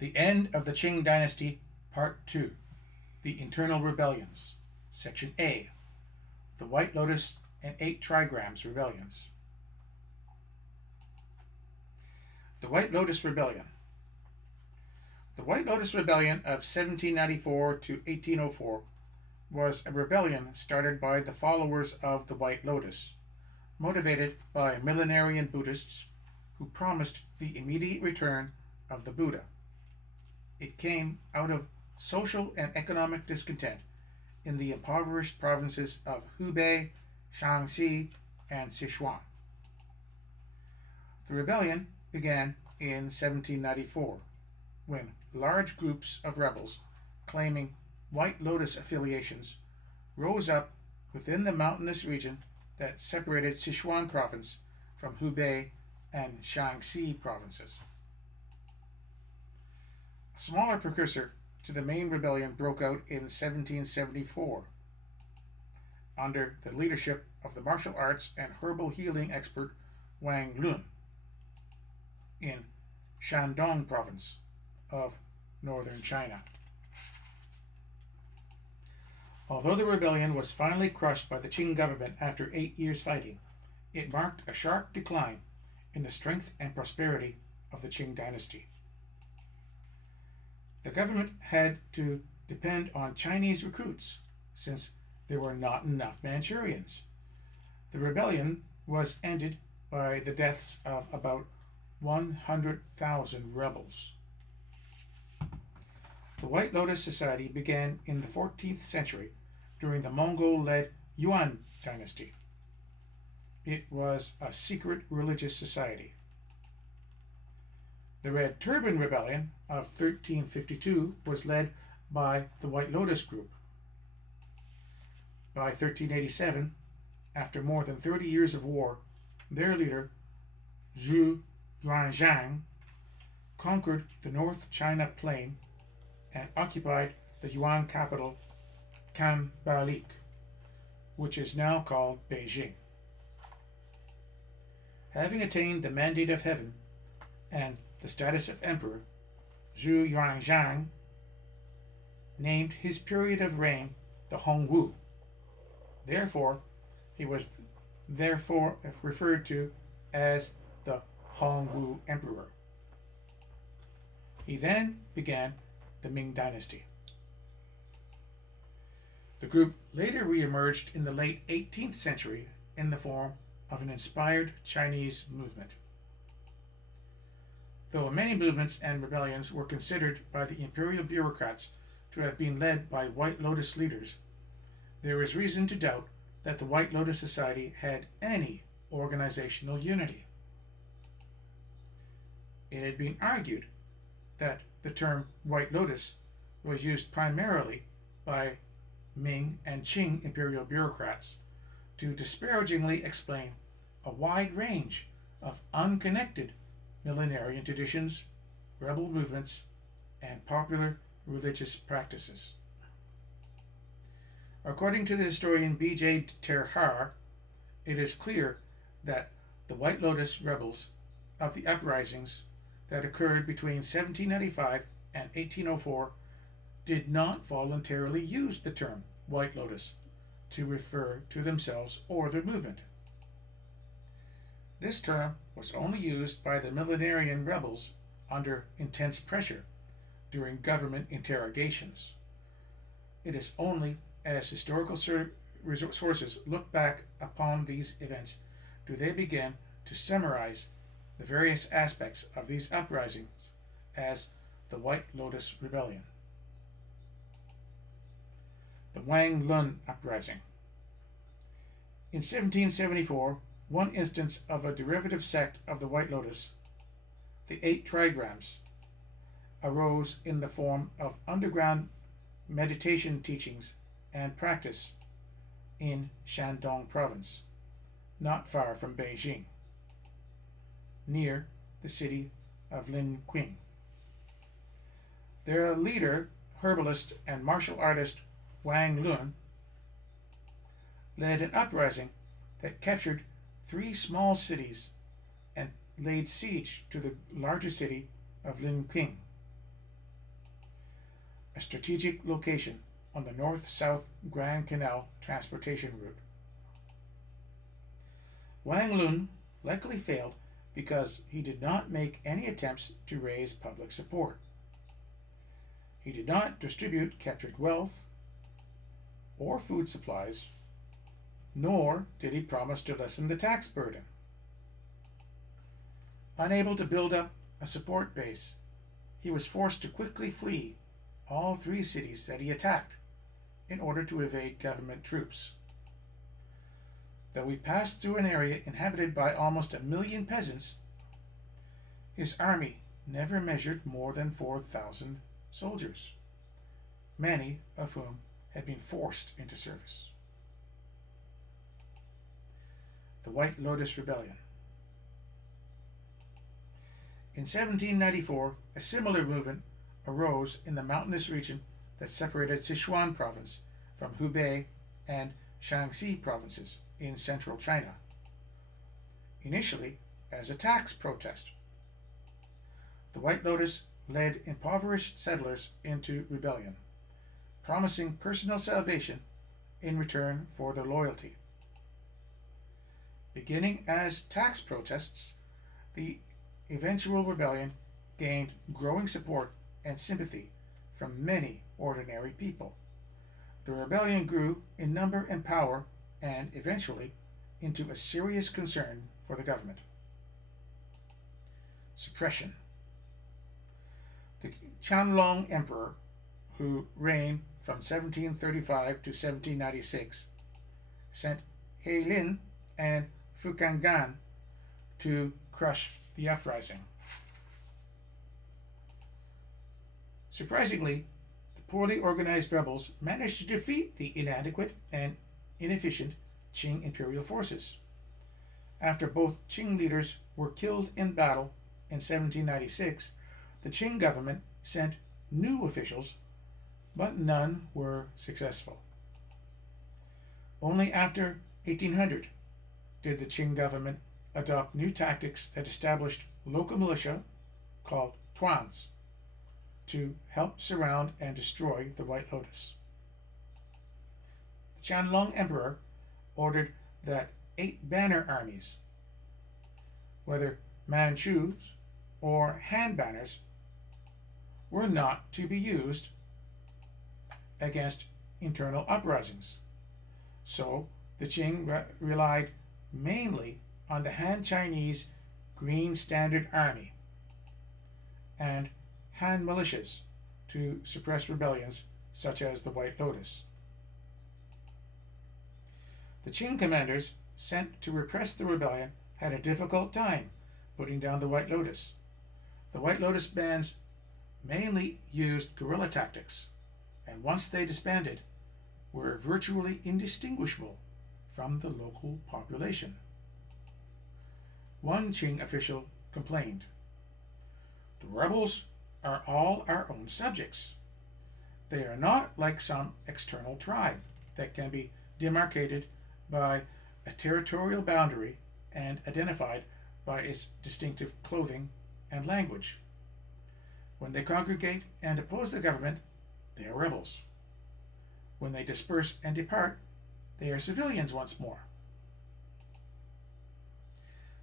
The End of the Qing Dynasty, Part 2. The Internal Rebellions. Section A. The White Lotus and Eight Trigrams Rebellions. The White Lotus Rebellion. The White Lotus Rebellion of 1794 to 1804 was a rebellion started by the followers of the White Lotus, motivated by millenarian Buddhists who promised the immediate return of the Buddha. It came out of social and economic discontent in the impoverished provinces of Hubei, Shaanxi, and Sichuan. The rebellion began in 1794, when large groups of rebels claiming White Lotus affiliations rose up within the mountainous region that separated Sichuan province from Hubei and Shaanxi provinces. A smaller precursor to the main rebellion broke out in 1774 under the leadership of the martial arts and herbal healing expert Wang Lun in Shandong province of northern China. Although the rebellion was finally crushed by the Qing government after 8 years fighting, it marked a sharp decline in the strength and prosperity of the Qing dynasty. The government had to depend on Chinese recruits since there were not enough Manchurians. The rebellion was ended by the deaths of about 100,000 rebels. The White Lotus Society began in the 14th century during the Mongol-led Yuan dynasty. It was a secret religious society. The Red Turban Rebellion of 1352 was led by the White Lotus group. By 1387, after more than 30 years of war, their leader, Zhu Yuanzhang, conquered the North China Plain and occupied the Yuan capital, Kambalik, which is now called Beijing. Having attained the mandate of heaven and the status of emperor, Zhu Yuanzhang named his period of reign the Hongwu. Therefore, he was referred to as the Hongwu Emperor. He then began the Ming Dynasty. The group later re-emerged in the late 18th century in the form of an inspired Chinese movement. Though many movements and rebellions were considered by the imperial bureaucrats to have been led by White Lotus leaders, there is reason to doubt that the White Lotus Society had any organizational unity. It had been argued that the term White Lotus was used primarily by Ming and Qing imperial bureaucrats to disparagingly explain a wide range of unconnected millenarian traditions, rebel movements, and popular religious practices. According to the historian B.J. Terhar, it is clear that the White Lotus rebels of the uprisings that occurred between 1795 and 1804 did not voluntarily use the term White Lotus to refer to themselves or their movement. This term was only used by the millenarian rebels under intense pressure during government interrogations. It is only as historical sources look back upon these events do they begin to summarize the various aspects of these uprisings as the White Lotus Rebellion. The Wang Lun Uprising. In 1774, one instance of a derivative sect of the White Lotus, the Eight Trigrams, arose in the form of underground meditation teachings and practice in Shandong province, not far from Beijing, near the city of Lin Ching. Their leader, herbalist and martial artist Wang Lun, led an uprising that captured 3 small cities and laid siege to the larger city of Lin Ching. a strategic location on the north-south Grand Canal transportation route. Wang Lun likely failed because he did not make any attempts to raise public support. He did not distribute captured wealth or food supplies, nor did he promise to lessen the tax burden. Unable to build up a support base, he was forced to quickly flee all 3 cities that he attacked in order to evade government troops. Though he passed through an area inhabited by almost 1 million peasants, his army never measured more than 4,000 soldiers, many of whom had been forced into service. The White Lotus Rebellion. In 1794, a similar movement arose in the mountainous region that separated Sichuan province from Hubei and Shaanxi provinces in central China, initially as a tax protest. The White Lotus led impoverished settlers into rebellion, promising personal salvation in return for their loyalty. Beginning as tax protests, the eventual rebellion gained growing support and sympathy from many ordinary people. The rebellion grew in number and power and eventually into a serious concern for the government. Suppression. The Qianlong Emperor, who reigned from 1735 to 1796, sent He Lin and Fukangan to crush the uprising. Surprisingly, the poorly organized rebels managed to defeat the inadequate and inefficient Qing imperial forces. After both Qing leaders were killed in battle in 1796, the Qing government sent new officials, but none were successful. Only after 1800 did the Qing government adopt new tactics that established local militia, called tuans, to help surround and destroy the White Lotus. The Qianlong Emperor ordered that 8 banner armies, whether Manchus or Han banners, were not to be used against internal uprisings. So the Qing relied mainly on the Han Chinese Green Standard Army and Han militias to suppress rebellions such as the White Lotus. The Qing commanders sent to repress the rebellion had a difficult time putting down the White Lotus. The White Lotus bands mainly used guerrilla tactics, and once they disbanded, were virtually indistinguishable from the local population. One Qing official complained, "The rebels are all our own subjects. They are not like some external tribe that can be demarcated by a territorial boundary and identified by its distinctive clothing and language. When they congregate and oppose the government, they are rebels. When they disperse and depart, they are civilians once more."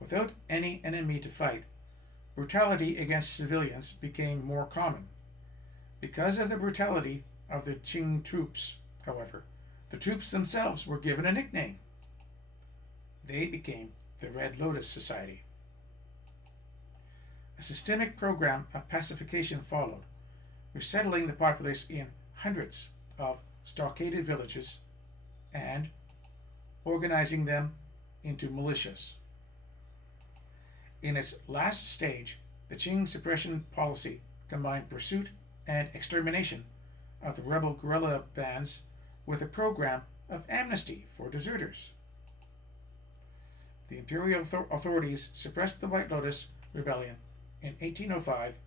Without any enemy to fight, brutality against civilians became more common. Because of the brutality of the Qing troops, however, the troops themselves were given a nickname. They became the Red Lotus Society. A systemic program of pacification followed, resettling the populace in hundreds of stockaded villages and organizing them into militias. In its last stage, the Qing suppression policy combined pursuit and extermination of the rebel guerrilla bands with a program of amnesty for deserters. The imperial authorities suppressed the White Lotus rebellion in 1805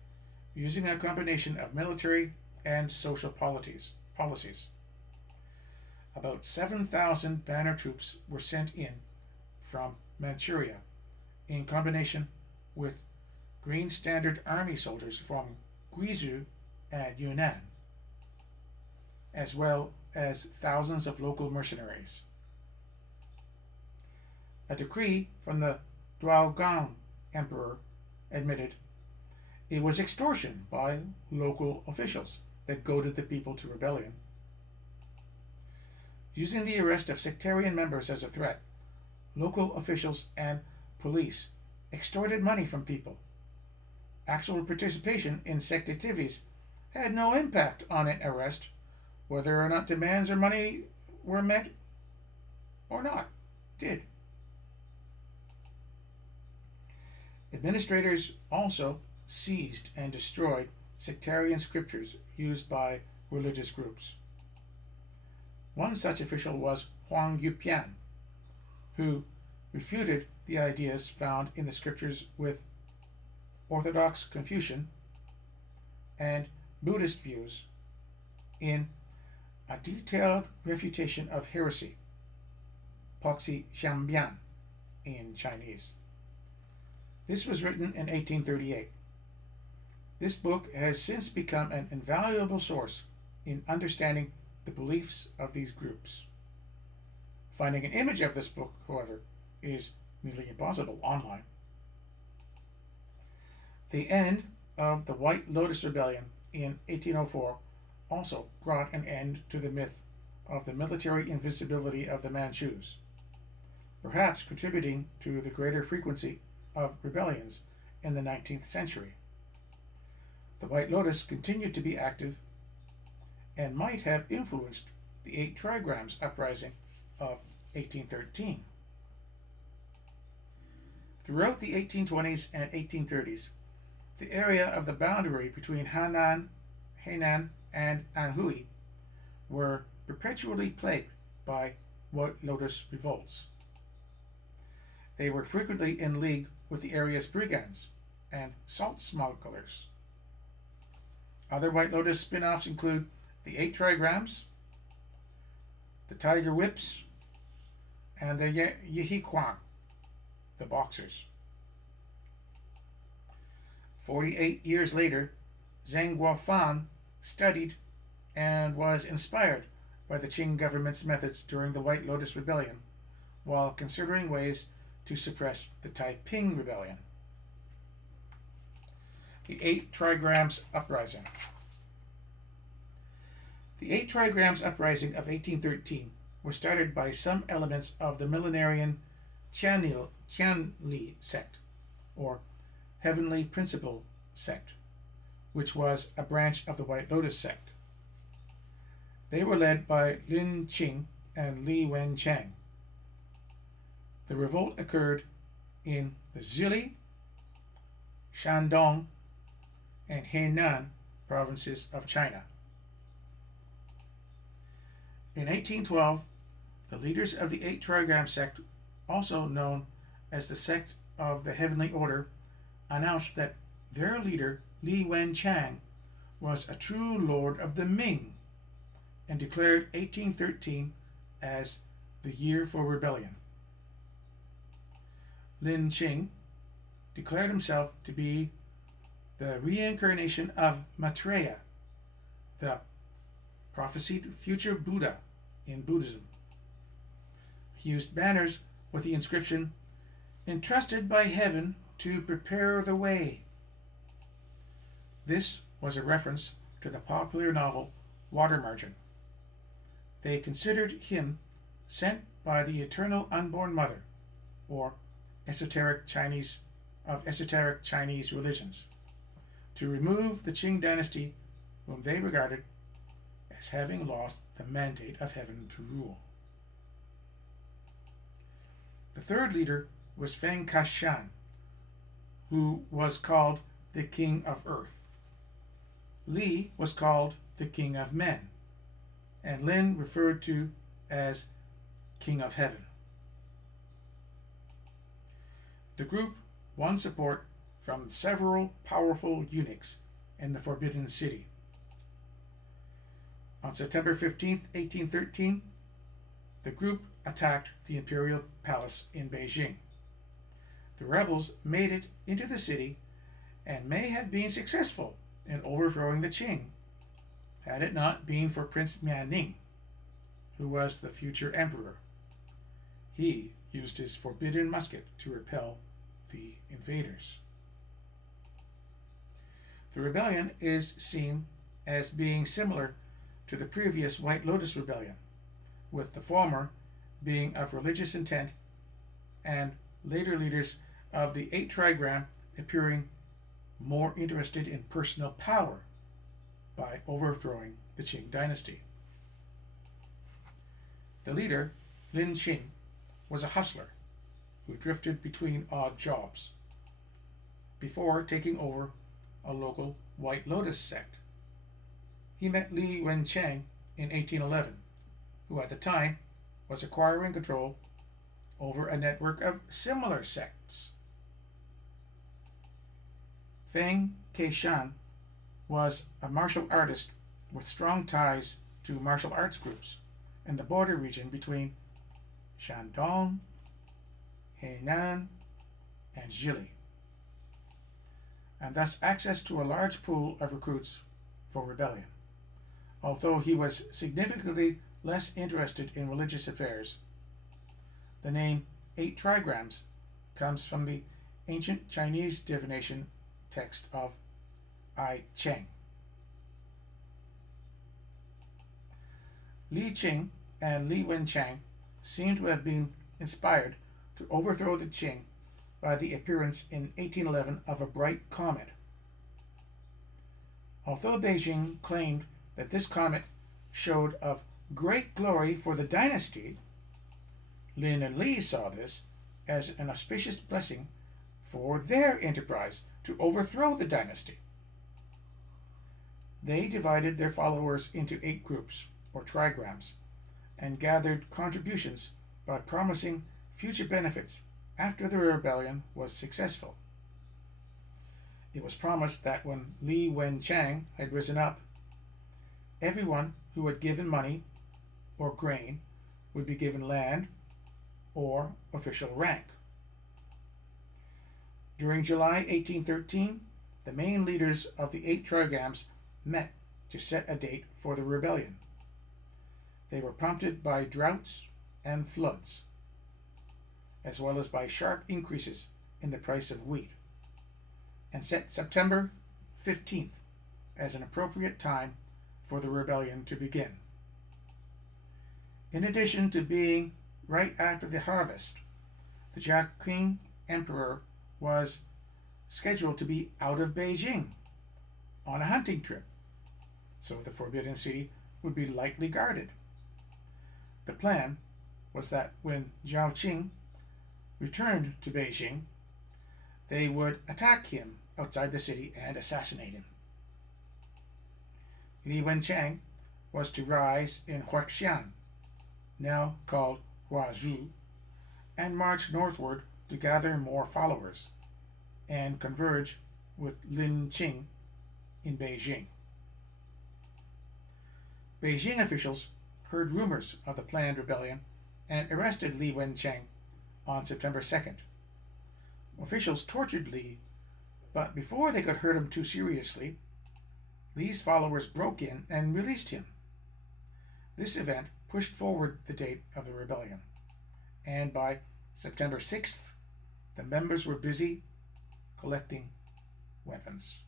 using a combination of military and social policies. About 7,000 banner troops were sent in from Manchuria in combination with Green Standard Army soldiers from Guizhou and Yunnan. as well as thousands of local mercenaries. A decree from the Duogang Emperor admitted it was extortion by local officials that goaded the people to rebellion. Using the arrest of sectarian members as a threat, local officials and police extorted money from people. Actual participation in sect activities had no impact on an arrest, whether or not demands or money were met or not did. Administrators also seized and destroyed sectarian scriptures used by religious groups. One such official was Huang Yupian, who refuted the ideas found in the scriptures with Orthodox Confucian and Buddhist views in a detailed refutation of heresy, Poxi Xiangbian in Chinese. This was written in 1838. This book has since become an invaluable source in understanding the beliefs of these groups. Finding an image of this book, however, is nearly impossible online. The end of the White Lotus Rebellion in 1804 also brought an end to the myth of the military invincibility of the Manchus, perhaps contributing to the greater frequency of rebellions in the 19th century. The White Lotus continued to be active and might have influenced the Eight Trigrams uprising of 1813. Throughout the 1820s and 1830s, the area of the boundary between Hainan and Anhui were perpetually plagued by White Lotus revolts. They were frequently in league with the area's brigands and salt smugglers. Other White Lotus spin-offs include the Eight Trigrams, the Tiger Whips, and the Yihiquan, the Boxers. 48 years later, Zheng Guofan studied and was inspired by the Qing government's methods during the White Lotus Rebellion, while considering ways to suppress the Taiping Rebellion. The Eight Trigrams Uprising. The Eight Trigrams Uprising of 1813 was started by some elements of the millenarian Qianli sect, or Heavenly Principle sect, which was a branch of the White Lotus sect. They were led by Lin Ching and Li Wenchang. The revolt occurred in the Zili, Shandong, and Hainan provinces of China. In 1812, the leaders of the Eight Trigram sect, also known as the Sect of the Heavenly Order, announced that their leader, Li Wenchang, was a true lord of the Ming, and declared 1813 as the year for rebellion. Lin Ching declared himself to be the reincarnation of Maitreya, the prophesied future Buddha in Buddhism. He used banners with the inscription, "Entrusted by heaven to prepare the way." This was a reference to the popular novel Water Margin. They considered him sent by the eternal unborn mother, or esoteric Chinese religions, to remove the Qing dynasty, whom they regarded as having lost the mandate of heaven to rule. The third leader was Feng Kashan, who was called the King of Earth. Li was called the King of Men, and Lin referred to as King of Heaven. The group won support from several powerful eunuchs in the Forbidden City. On September 15, 1813, the group attacked the imperial palace in Beijing. The rebels made it into the city and may have been successful in overthrowing the Qing. had it not been for Prince Mianing, who was the future emperor. He used his forbidden musket to repel the invaders. The rebellion is seen as being similar to the previous White Lotus Rebellion, with the former being of religious intent and later leaders of the Eight Trigram appearing more interested in personal power by overthrowing the Qing dynasty. The leader, Lin Ching, was a hustler who drifted between odd jobs before taking over a local White Lotus sect. He met Li Wenchang in 1811, who at the time was acquiring control over a network of similar sects. Feng Keishan was a martial artist with strong ties to martial arts groups in the border region between Shandong, Henan, and Jili, and thus access to a large pool of recruits for rebellion. Although he was significantly less interested in religious affairs, the name Eight Trigrams comes from the ancient Chinese divination text of I Ching. Lin Ching and Li Wenchang seem to have been inspired to overthrow the Qing by the appearance in 1811 of a bright comet. Although Beijing claimed that this comet showed of great glory for the dynasty, Lin and Li saw this as an auspicious blessing for their enterprise to overthrow the dynasty. They divided their followers into 8 groups, or trigrams, and gathered contributions by promising future benefits after the rebellion was successful. It was promised that when Li Wenchang had risen up, everyone who had given money or grain would be given land or official rank. During July 1813, the main leaders of the 8 trigrams met to set a date for the rebellion. They were prompted by droughts and floods, as well as by sharp increases in the price of wheat, and set September 15th as an appropriate time for the rebellion to begin. In addition to being right after the harvest, the Qing emperor was scheduled to be out of Beijing on a hunting trip, so the Forbidden City would be lightly guarded. The plan was that when Zhao Qing returned to Beijing, they would attack him outside the city and assassinate him. Li Wenchang was to rise in Huaxian, now called Huazhu, and march northward to gather more followers and converge with Lin Ching in Beijing. Beijing officials heard rumors of the planned rebellion and arrested Li Wenchang on September 2nd. Officials tortured Li, but before they could hurt him too seriously, Li's followers broke in and released him. This event pushed forward the date of the rebellion, and by September 6th, the members were busy collecting weapons.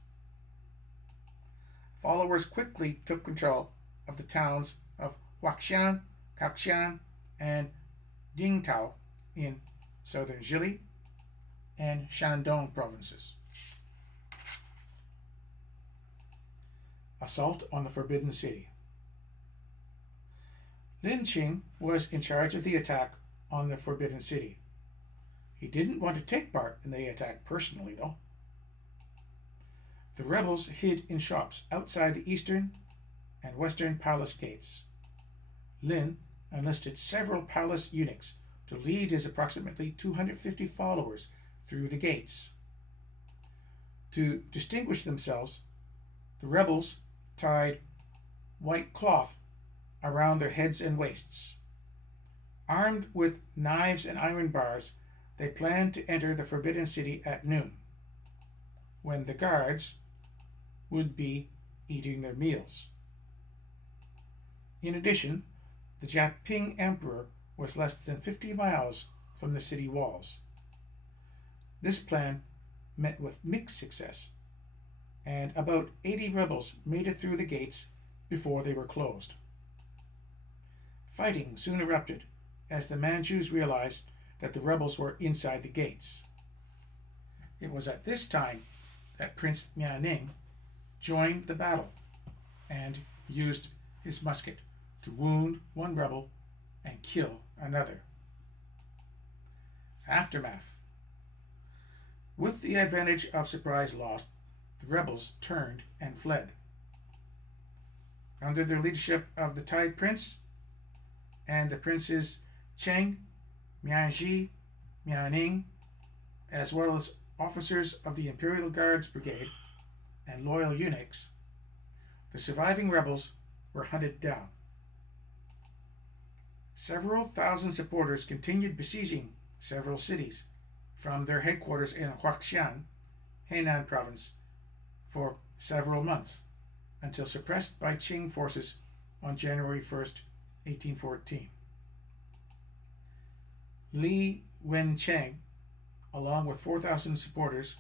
Followers quickly took control of the towns of Huaxian, Kaoxian, and Dingtao in southern Jili and Shandong provinces. Assault on the Forbidden City. Lin Ching was in charge of the attack on the Forbidden City. He didn't want to take part in the attack personally, though. The rebels hid in shops outside the eastern and western palace gates. Lin enlisted several palace eunuchs to lead his approximately 250 followers through the gates. To distinguish themselves, the rebels tied white cloth around their heads and waists. Armed with knives and iron bars, they planned to enter the Forbidden City at noon, when the guards would be eating their meals. In addition, the Qing emperor was less than 50 miles from the city walls. This plan met with mixed success, and about 80 rebels made it through the gates before they were closed. Fighting soon erupted as the Manchus realized that the rebels were inside the gates. It was at this time that Prince Mianing joined the battle and used his musket to wound one rebel and kill another. Aftermath. With the advantage of surprise lost, the rebels turned and fled. Under the leadership of the Tai Prince and the princes Cheng, Mianji, Mianing, as well as officers of the Imperial Guards Brigade and loyal eunuchs, the surviving rebels were hunted down. Several thousand supporters continued besieging several cities from their headquarters in Huaxian, Henan province, for several months, until suppressed by Qing forces on January 1st, 1814. Lin Ching, along with 4,000 supporters,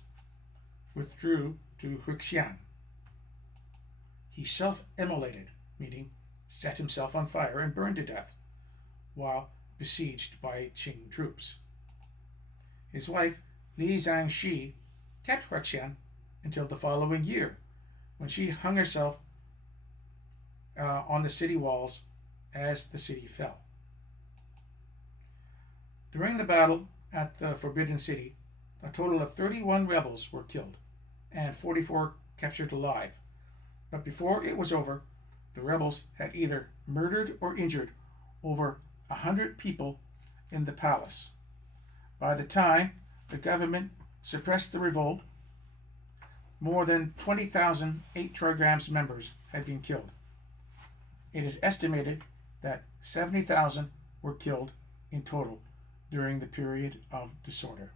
withdrew to Huaxian. He self-immolated, meaning set himself on fire and burned to death, while besieged by Qing troops. His wife, Li Zhangxi, kept Huaxian until the following year, when she hung herself on the city walls as the city fell. During the battle at the Forbidden City, a total of 31 rebels were killed and 44 captured alive. But before it was over, the rebels had either murdered or injured over 100 people in the palace. By the time the government suppressed the revolt, more than 20,000 Eight Trigrams members had been killed. It is estimated that 70,000 were killed in total during the period of disorder.